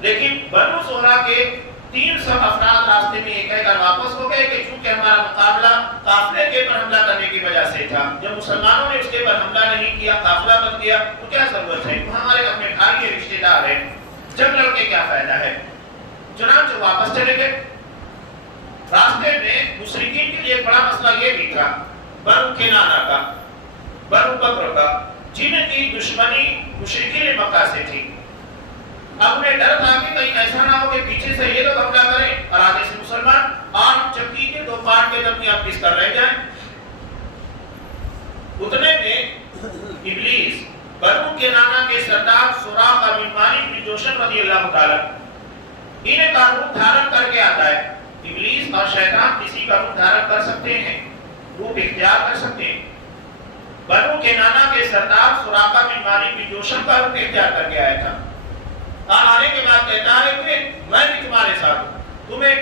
لیکن بنو زہرہ کے 300 افراد راستے میں یہ کہہ کر واپس ہو گئے کہ چونکہ ہمارا مقابلہ قافلے کے پر حملہ کرنے کی وجہ سے تھا، جب مسلمانوں نے اس کے پر حملہ نہیں کیا، قافلہ بن گیا، تو کیا ضرورت ہے؟ وہ ہمارے اپنے بھائی کے رشتے دار ہیں، جب لڑ کے کیا فائدہ ہے؟ چنانچہ واپس چلے گئے. راستے میں مشرکین کے لیے ایک بڑا مسئلہ یہ بھی تھا، بنو کنانہ کا، بنو بکر کا، جن کی دشمنی مشرکین مکہ سے تھی. اب انہیں ڈر تھا کہ کہیں ایسا نہ ہو کہ پیچھے سے یہ لوگ حملہ کریں اور آگے سے مسلمان، اور چکی کے دو پارٹ کے درمیان پس کر رہ جائیں. اتنے میں ابلیس بنو کنانہ کے سردار سراقہ بن مالک بن جوشن رضی اللہ تعالی انہیں کا روپ دھارن کر کے آتا ہے. ابلیس اور شیطان کسی کا روپ دھارن کر سکتے ہیں، روپ اختیار کر سکتے ہیں. بنو کنانہ کے سردار سراقہ بن مالک بن جوشن کا روپ اختیار کر کے آیا تھا. آنے کے بعد کہتا ہے کہ میں بھی تمہارے ساتھ ہوں، تمہیں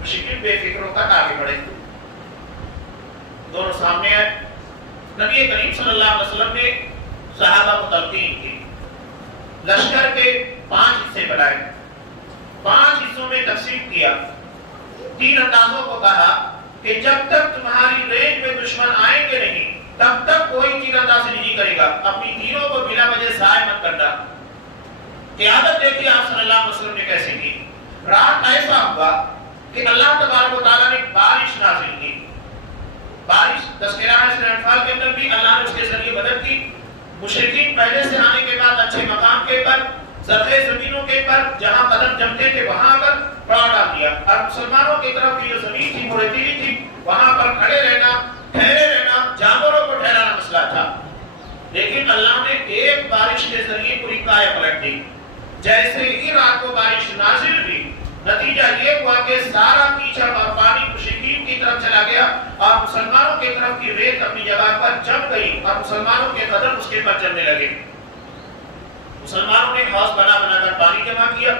مشرکین بے فکر ہو کر آگے بڑھے. دونوں سامنے آئے. نبی کریم صلی اللہ علیہ وسلم نے صحابہ کو تلقین کی. لشکر کے 5 حصے بنائے، 5 حصوں میں تقسیم کیا. 3 اندازوں کو کہا کہ جب تک تمہاری رینج میں دشمن آئیں گے نہیں، تب تک کوئی تیر اندازی نہیں کرے گا. اپنی تیروں کو بلا وجہ ضائع مت کرنا. قیادت دیکھی آپ صلی اللہ علیہ وسلم نے کیسے کی. رات ایسا ہوا کہ اللہ تبارک و تعالیٰ نے بارش نازل کی. بارش تذکرہ ہے سورہ انفال کے اندر بھی، اللہ نے اس کے ذریعے مدد کی. مشرکین پہلے سے آنے کے بعد اچھے مقام کے پر، زرخیز زمینوں کے پر جہاں قدم جمتے تھے وہاں پر پڑاؤ ڈال دیا، اور مسلمانوں کی طرف کی جو زمین تھی وہ ریتیلی تھی، وہاں پر کھڑے رہنا، ٹھہرے رہنا، جانوروں کو ٹھہرانا مسئلہ تھا. لیکن اللہ نے ایک بارش کے ذریعے پوری کائے پلٹ دی. جیسے ہی رات کو بارش نازل ہوئی، نتیجہ یہ ہوا کہ سارا کیچڑ اور پانی مشرکین کی طرف چلا گیا اور مسلمانوں کی طرف کی ریت اپنی جگہ پر جم گئی اور مسلمانوں کے قدم اس کے پر چلنے لگے. مسلمانوں نے حوض بنا بنا کر پانی جمع کیا.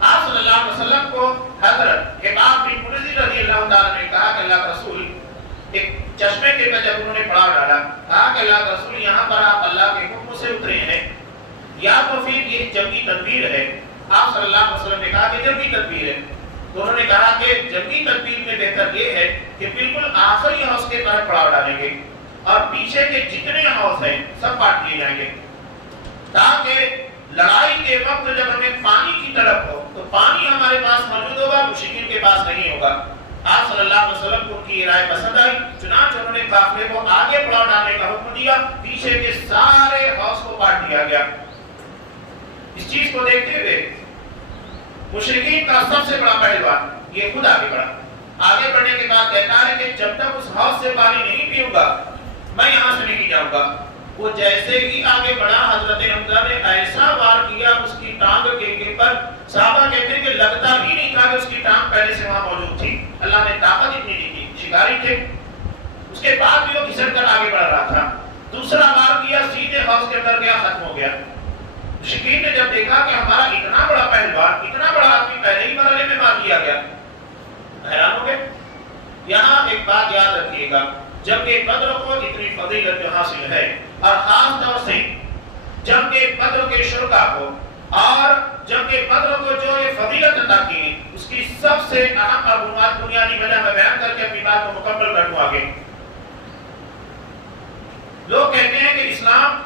آپ صلی اللہ علیہ وسلم کو حضرت حباب بن منذر رضی اللہ تعالیٰ نے کہا کہ اللہ کا رسول، ایک چشمے کے پر جب انہوں نے پڑاؤ ڈالا، کہا کہ اللہ کا رسول یہاں پر آپ اللہ کے حکم سے اترے ہیں یا تو پھر یہ جنگی تدبیر ہے؟ آپ صلی اللہ علیہ وسلم نے کہا کہ جنگی تدبیر ہے. تو انہوں نے کہا کہ جنگی تدبیر میں بہتر یہ ہے کہ بالکل آخری حوض کے پر پڑاؤ ڈالیں گے. اور پیچھے کے جتنے حوض ہیں سب کاٹ لیے جائیں گے، تاکہ لڑائی کے وقت جب ہمیں پانی کی طلب ہو تو پانی ہمارے پاس موجود ہوگا، مشرکین کے پاس نہیں ہوگا۔ آپ صلی اللہ علیہ وسلم کو ان کی رائے پسند آئی، چنانچہ انہوں نے قافلے کو آگے بڑھا ڈالنے کا حکم دیا، پیچھے کے سارے حوض کو کاٹ دیا گیا۔ اس چیز کو دیکھتے ہوئے مشرکین کا سب سے بڑا پہلوان یہ خود آگے بڑھا۔ آگے بڑھنے کے بعد کہتا ہے کہ جب تک اس حوض سے پانی نہیں پیوں گا میں یہاں سے نہیں جاؤں گا۔ وہ جیسے ہی آگے بڑھا حضرت حمزہ نے ایسا وار کیا اس کی ٹانگ کے پر، صحابہ کہتے ہیں کہ لگتا بھی نہیں تھا کہ اس کی ٹانگ پہلے سے وہاں موجود تھی، اللہ نے طاقت اتنی دی تھی، شکاری تھے۔ اس کے بعد بھی وہ گھسٹ کر آگے بڑھ رہا تھا، دوسرا وار کیا سیدھے حوض کے اندر گیا، ختم ہو گیا۔ مشرکین نے جب دیکھا کہ ہمارا اتنا بڑا پہلوان، اتنا بڑا آدمی پہلے ہی مرحلے میں مار دیا گیا، حیران ہو گئے۔ یہاں ایک بات یاد رکھیے گا، جنگ بدر کو اتنی فضیلت جو حاصل ہے، اور خاص طور سے جنگ بدر کے شرکا کو اور جنگ بدر کو جو یہ فضیلت عطا کی، اس کی سب سے اہم اور بنیادی وجہ میں بیان کر کے اپنی بات کو مکمل کر دوں آگے۔ لوگ کہتے ہیں کہ اسلام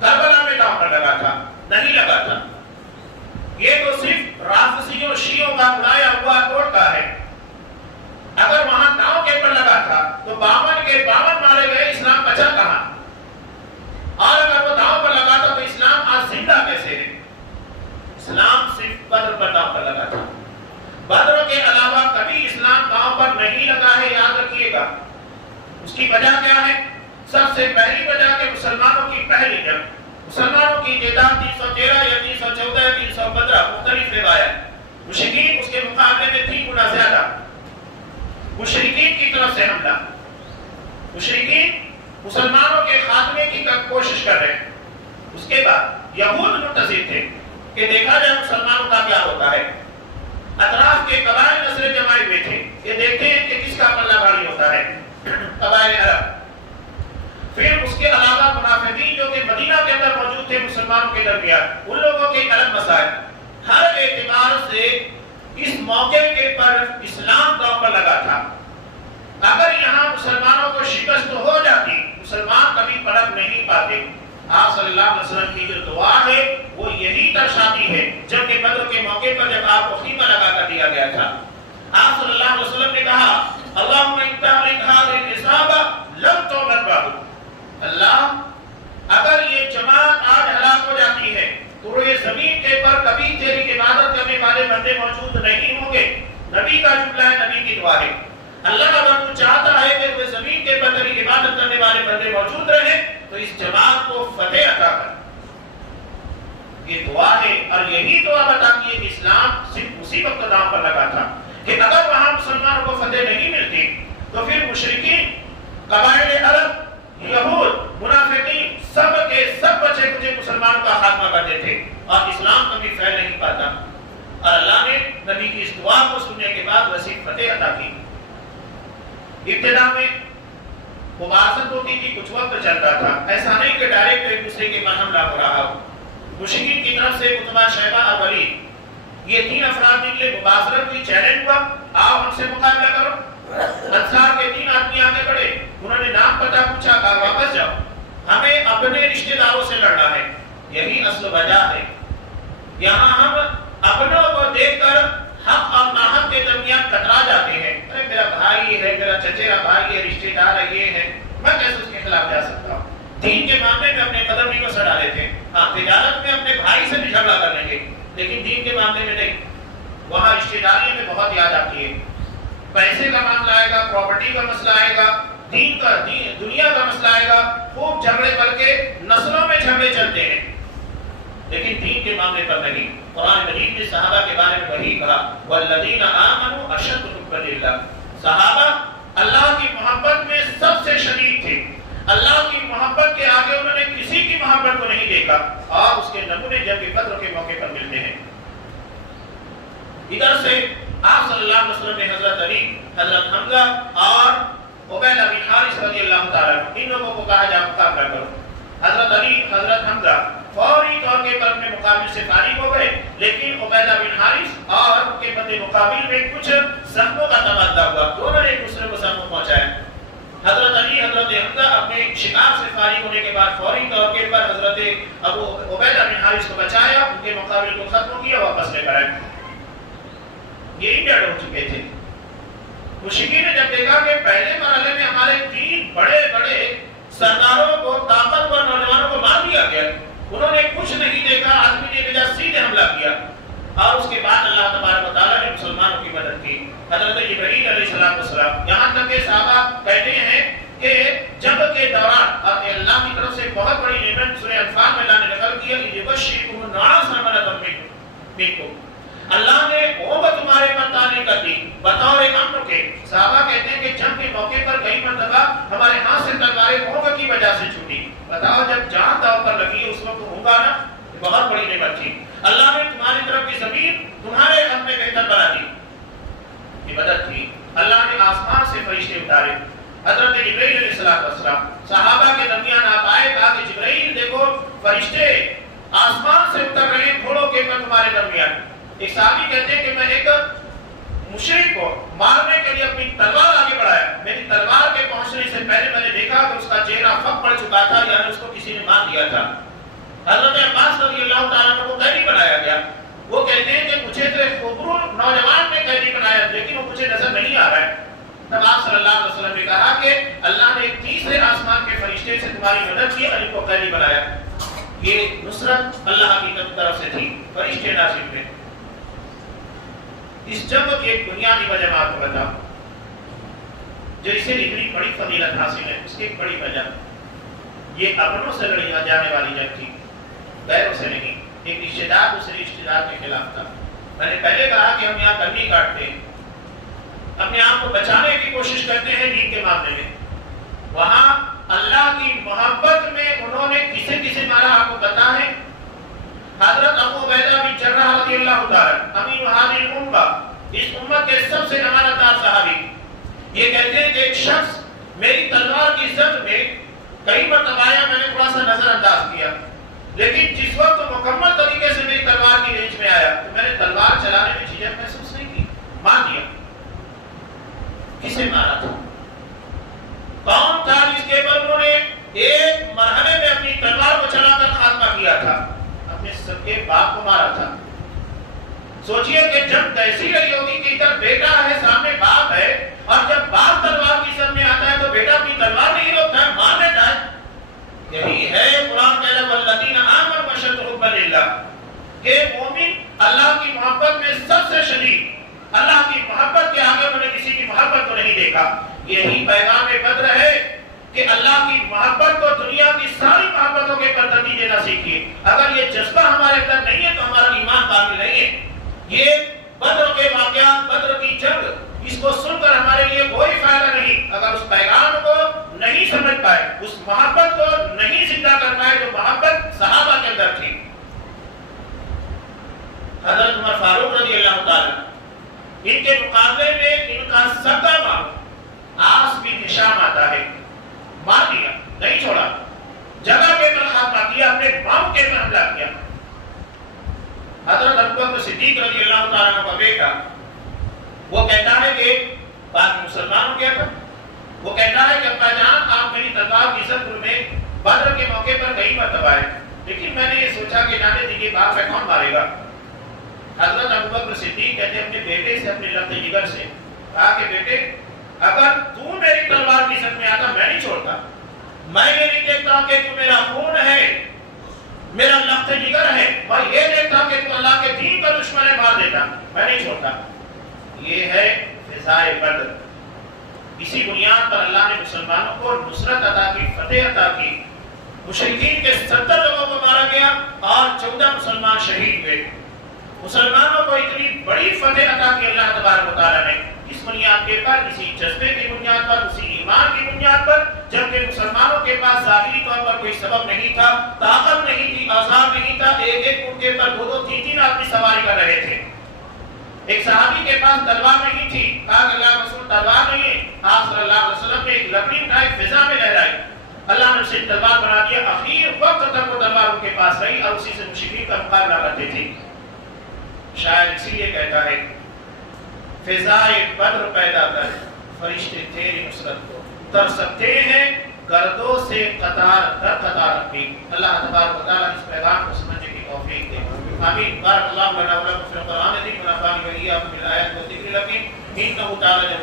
کربلا میں داؤ پر لگا تھا، نہیں لگا تھا، یہ تو صرف رافضیوں شیعوں کا بنایا ہوا ٹوٹکا ہے۔ اگر وہاں داؤ کے پر لگا تھا تو 52 کے 52 مارے گئے، اسلام بچا کہاں؟ اور اگر وہ داؤ پر لگا تھا تو اسلام آج زندہ کیسے ہے؟ اسلام صرف بدر پر داؤ پر لگا تھا، بدر کے علاوہ کبھی اسلام داؤ پر نہیں لگا ہے، یاد رکھیے گا۔ اس کی وجہ کیا ہے؟ سب سے پہلی وجہ کہ مسلمانوں کی پہلی جنگ، مسلمانوں کی تعداد 313 یا 314 یا 315 مختلف روایت، مشرکین اس کے مقابلے میں 3 گنا زیادہ، مشرکین کی طرف سے حملہ، مشرکین مسلمانوں کے خاتمے کی کوشش کر رہے ہیں۔ اس کے بعد یہود منتظر تھے کہ دیکھا جائے مسلمانوں کا کیا ہوتا ہے، اطراف کے قبائل نسل جمائے ہوئے تھے کہ دیکھتے ہیں کہ کس کا پلہ بھاری ہوتا ہے، قبائل عرب۔ پھر اس کے علاوہ منافقین جو کہ مدینہ کے اندر موجود تھے مسلمانوں کے درمیان، ان لوگوں کے الگ مسائل، ہر اعتبار سے اس موقع کے پر اسلام داؤ پر لگا تھا۔ اگر یہاں مسلمانوں کو شکست ہو جاتی، مسلمان کبھی پلٹ نہیں پاتے۔ آپ صلی اللہ علیہ وسلم کی جو دعا ہے وہ یہی درشاتی ہے، جنگ بدر کے موقع پر جب آپ کو خیمہ لگا کر دیا گیا تھا، آپ صلی اللہ علیہ وسلم نے کہا اللہم ان تہلک هذه العصابة لم تعبد بعد۔ اللہ اگر یہ جماعت آج ہلاک ہو جاتی ہے تو یہ زمین کے پر کبھی تیری عبادت کرنے والے بندے موجود نہیں ہوں گے۔ نبی کا جملہ ہے، نبی کی دعا ہے۔ اللہ اگر تو چاہتا ہے کہ وہ زمین کے پر تیری عبادت کرنے والے بندے موجود رہیں تو اس جماعت کو فتح عطا کر، یہ دعا ہے۔ اور یہی دعا بتاتی ہے کہ اسلام صرف اسی وقت داؤ پر لگا تھا کہ اگر وہاں مسلمانوں کو فتح نہیں ملتی تو پھر مشرکین، قبائل عرب، یہود، منافقین سب کے سب بچے کچے مسلمانوں کا خاتمہ کر دیتے اور اسلام کبھی پھیل نہیں پاتا۔ اور اللہ نے نبی کی اس دعا کو سننے کے بعد وسیع فتح عطا کی۔ ابتدا میں مباحثت ہوتی تھی، کچھ وقت چلتا تھا، ایسا نہیں کہ ڈائریکٹ ایک دوسرے کے پر حملہ ہو رہا ہو۔ مشرکین کی طرف سے عتبہ، شیبہ اور ولید، یہ 3 افراد نکلے، مباحثت کی، چیلنج ہوا، آؤ ہم سے مقابلہ کرو۔ انصار کے 3 آدمی آگے بڑھے، انہوں نے نام پتہ پوچھا، کہا واپس جاؤ، ہمیں اپنے رشتہ داروں سے لڑنا ہے۔ یہی اصل وجہ ہے، یہاں ہم اپنوں کو دیکھ کر حق اور ناحق کے درمیان کترا جاتے ہیں۔ ارے میرا بھائی ہے، میرا چچیرا بھائی ہے، رشتہ دار ہے، یہ ہے، میں کیسے اس کے خلاف جا سکتا ہوں؟ دین کے معاملے میں اپنے قدم نہیں کو سڑا لیتے، ہاں تجارت میں اپنے بھائی سے بھی جھگڑا کر لیں گے، لیکن دین کے معاملے میں نہیں۔ وہاں رشتہ داری میں بہت یاد آتی ہے، پیسے کا معاملہ آئے گا، پراپرٹی کا مسئلہ آئے گا، دین کا دنیا کا مسئلہ آئے گا، خوب جھگڑے کر کے نسلوں میں جھگڑے چلتے ہیں، لیکن دین کے معاملے پر نہیں۔ قرآن مجید نے صحابہ کے بارے میں وہی کہا والذین آمنوا اشد حبا للہ، صحابہ اللہ کی محبت میں سب سے شدید تھے، اللہ کی محبت کے آگے انہوں نے کسی کی محبت کو نہیں دیکھا، اور اس کے نمونے جنگ بدر کے موقع پر ملتے ہیں۔ ادھر سے آپ صلی اللہ علیہ وسلم نے حضرت علی، حضرت حمزہ اور عبیدہ بن حارث رضی اللہ تعالیٰ ان لوگوں کو کہا جا مقابلہ کرو۔ حضرت علی، حضرت حمزہ فوری طور پر اپنے مقابل سے فارغ ہو گئے، لیکن عبیدہ بن حارث اور ان کے مد مقابل میں کچھ زخموں کا تبادلہ ہوا، دونوں نے ایک دوسرے کو زخم پہنچایا۔ حضرت علی حضرت حمزہ اپنے شکار سے فارغ ہونے کے بعد فوری طور پر حضرت ابو عبیدہ بن حارث کو بچایا، ان کے مقابل کو ختم کیا، واپس لے کر آئے. یہ انڈیڈ ہو چکے تھے. مشرکین نے جب دیکھا کہ پہلے مرحلے میں ہمارے 3 بڑے بڑے سرداروں کو، طاقتور نوجوانوں کو مار دیا گیا، انہوں نے کچھ نہیں دیکھا، آدمی نے بجا سیدھے حملہ کیا. اور اس کے بعد اللہ تبارک و تعالیٰ نے مسلمانوں کی مدد کی. حضرت جبرائیل علیہ السلام، یہاں تک کہ صحابہ کہتے ہیں کہ جنگ کے دوران اللہ کی طرف سے بہت بڑی نعمت سورہ انفال میں اللہ نے نقل کیا کہ یبشرکم الناس رحمۃ منکم، اللہ نے وہ تمہارے پر تعلیم کر دی بطور امن کے. صحابہ کہتے ہیں کہ جنگ کے موقع پر کئی مرتبہ ہمارے ہاتھ سے تلواریں اونگ کی وجہ سے چھوٹی. بتاؤ جب جان داؤ پر لگی اس وقت ہوگا نا، بہت بڑی نعمت تھی. اللہ نے تمہاری طرف کی زمین تمہارے حق میں بہتر بنا دی. یہ مدد تھی. اللہ نے آسمان سے فرشتے اتارے. حضرت جبرائیل علیہ السلام صحابہ کے درمیان آپ آئے، کہا کہ جبرائیل دیکھو فرشتے آسمان سے اتر رہے ہیں گھوڑوں کے پر تمہارے درمیان. ایک صحابی کہتے ہیں کہ میں ایک مشرک کو مارنے کے لیے اپنی تلوار آگے بڑھایا، میری تلوار کے پہنچنے سے پہلے میں نے دیکھا کہ اس کا چہرہ فک پڑ چکا تھا، یعنی اس کو کسی نے مار دیا تھا. حضرت عباس رضی اللہ تعالیٰ عنہ کو قیدی بنایا گیا. وہ کہتے ہیں کہ مجھے تو ایک خوبصورت نوجوان نے قیدی بنایا لیکن وہ مجھے نظر نہیں آ رہا ہے. تب آپ صلی اللہ علیہ وسلم نے کہا کہ اللہ نے ایک تیسرے آسمان کے فرشتے سے تمہاری مدد کی اور ان کو قیدی بنایا. یہ نصرت اللہ کی طرف سے تھی، فرشتے نازل ہوئے. اس جنگ کی ایک بنیادی وجہ میں آپ کو بتاؤں جو اسے اتنی بڑی فضیلت حاصل ہے. اس کی ایک بڑی وجہ یہ اپنوں سے لڑی جانے والی جنگ تھی، غیروں سے نہیں. ایک رشتہ دار دوسرے رشتہ دار کے خلاف تھا. میں نے پہلے کہا کہ ہم یہاں کنی کاٹتے ہیں، اپنے آپ کو بچانے کی کوشش کرتے ہیں دین کے معاملے میں. وہاں اللہ کی محبت میں انہوں نے کسے کسے مارا آپ کو پتا ہے؟ حضرت ابو عبیدہ بن جراح رضی اللہ تعالی امین هذه الامه، اس امت کے سب سے امانت دار صحابی. یہ کہتے ہیں کہ ایک شخص میری تلوار کی زد میں کئی مرتبہ آیا، میں نے تھوڑا سا نظر انداز کیا، لیکن جس وقت مکمل طریقے سے میری تلوار کی رینج میں آیا تو میں نے تلوار چلانے میں جھجک محسوس نہیں کی، مار دیا. کسے مارا تھا؟ کون تھا جس کے بعد انہوں نے ایک مرحلے میں اپنی تلوار کو چلا کر خاتمہ کیا تھا؟ اپنے سب کے باپ کو مارا تھا. سوچئے کہ جب ایسی رہی ہوگی کہ ادھر بیٹا ہے سامنے باپ ہے، اور جب باپ تلوار کی سر میں آتا ہے تو بیٹا اپنی تلوار نہیں روکتا ہے، مار لیتا ہے. یہی ہے قرآن کہتا ہے والذین آمنوا اشد حبا للہ، کہ مومن اللہ کی محبت میں سب سے شدید. اللہ کی محبت کے آگے انہوں نے کسی کی محبت کو نہیں دیکھا. یہی پیغام بدر ہے کہ اللہ کی محبت کو دنیا کی ساری محبتوں کے پردگی دینا سیکھیے. اگر یہ جذبہ ہمارے اندر نہیں ہے تو ہمارا ایمان کامل نہیں ہے. یہ بدر کے واقعات، بدر کی جنگ، اس کو سن کر ہمارے لیے کوئی فائدہ نہیں اگر اس پیغام کو نہیں سمجھ پائے، اس محبت کو نہیں زندہ کر پائے جو محبت صحابہ کے اندر تھی. حضرت عمر فاروق رضی اللہ تعالی ان کے مقابلے میں ان کا سگا ماموں آس بن ہشام آتا ہے، مار دیا، نہیں چھوڑا، جگہ کے پر خاتمہ کیا، اپنے ماموں کے پر حملہ کیا. حضرت ابوبکر صدیق رضی اللہ تعالیٰ عنہ کا بیٹا وہ کہتا ہے کہ بعد مسلمان ہو گیا تھا، وہ کہتا ہے کہ ابا جان آپ میری تلوار کی زد میں بدر کے موقع پر کئی مرتبہ آئے، لیکن میں نے یہ سوچا کہ جانے دیجیے باپ میں کون مارے گا. حضرت ابوبکر صدیق کہتے ہیں اپنے بیٹے سے، اپنے لفظ جگر سے کہا کہ بیٹے اگر تو میری تلوار کی زد میں آتا میں نہیں چھوڑتا. میں یہ نہیں دیکھتا کہ تو میرا خون ہے، میرا لفظ جگر ہے، میں یہ دیکھتا کہ تو اللہ کے دین کا دشمن ہے، مار دیتا، میں نہیں چھوڑتا. یہ ہے فضائے بدر. اسی بنیاد پر اللہ نے مسلمانوں کو نصرت عطا کی، فتح عطا کی. مشرکین کے 70 لوگوں کو مارا گیا اور 14 مسلمان شہید ہوئے. مسلمانوں کو اتنی بڑی فتح عطا کی اللہ تبارک و تعالیٰ نے اس بنیاد کے پر، اسی جذبے کی بنیاد پر، اسی ایمان کی بنیاد پر، جبکہ مسلمانوں کے پاس ظاہری طور پر کوئی سبب نہیں تھا، طاقت نہیں تھی، اوزار نہیں تھا. ایک ایک اونٹ کے پر 2-2 3-3 آدمی سواری کر رہے تھے. ایک صحابی کے پاس تلوار نہیں تھی، کہا کہ اللہ رسول تلوار نہیں ہے. آپ صلی اللہ علیہ وسلم نے ایک لکڑی اٹھائی، فضا میں لہرائی، اللہ نے اسے تلوار بنا دیا. اخیر وقت تک وہ تلوار ان کے پاس رہی اور اسی سے مشرکین کا مقابلہ کرتے تھے. شاید اسی لیے کہتا ہے فضائے بدر پیدا کر فرشتے تیری نصرت کو اتر سکتے ہیں گردوں سے قطار در قطار بھی. اللہ تبارک و تعالی اس پیغام کو سمجھنے کی توفیق دے. آمین. بارک اللہ لنا ولکم فی القرآن العظیم ونفعني وإياكم بالآیات والذکر الحکیم. انہ تعالی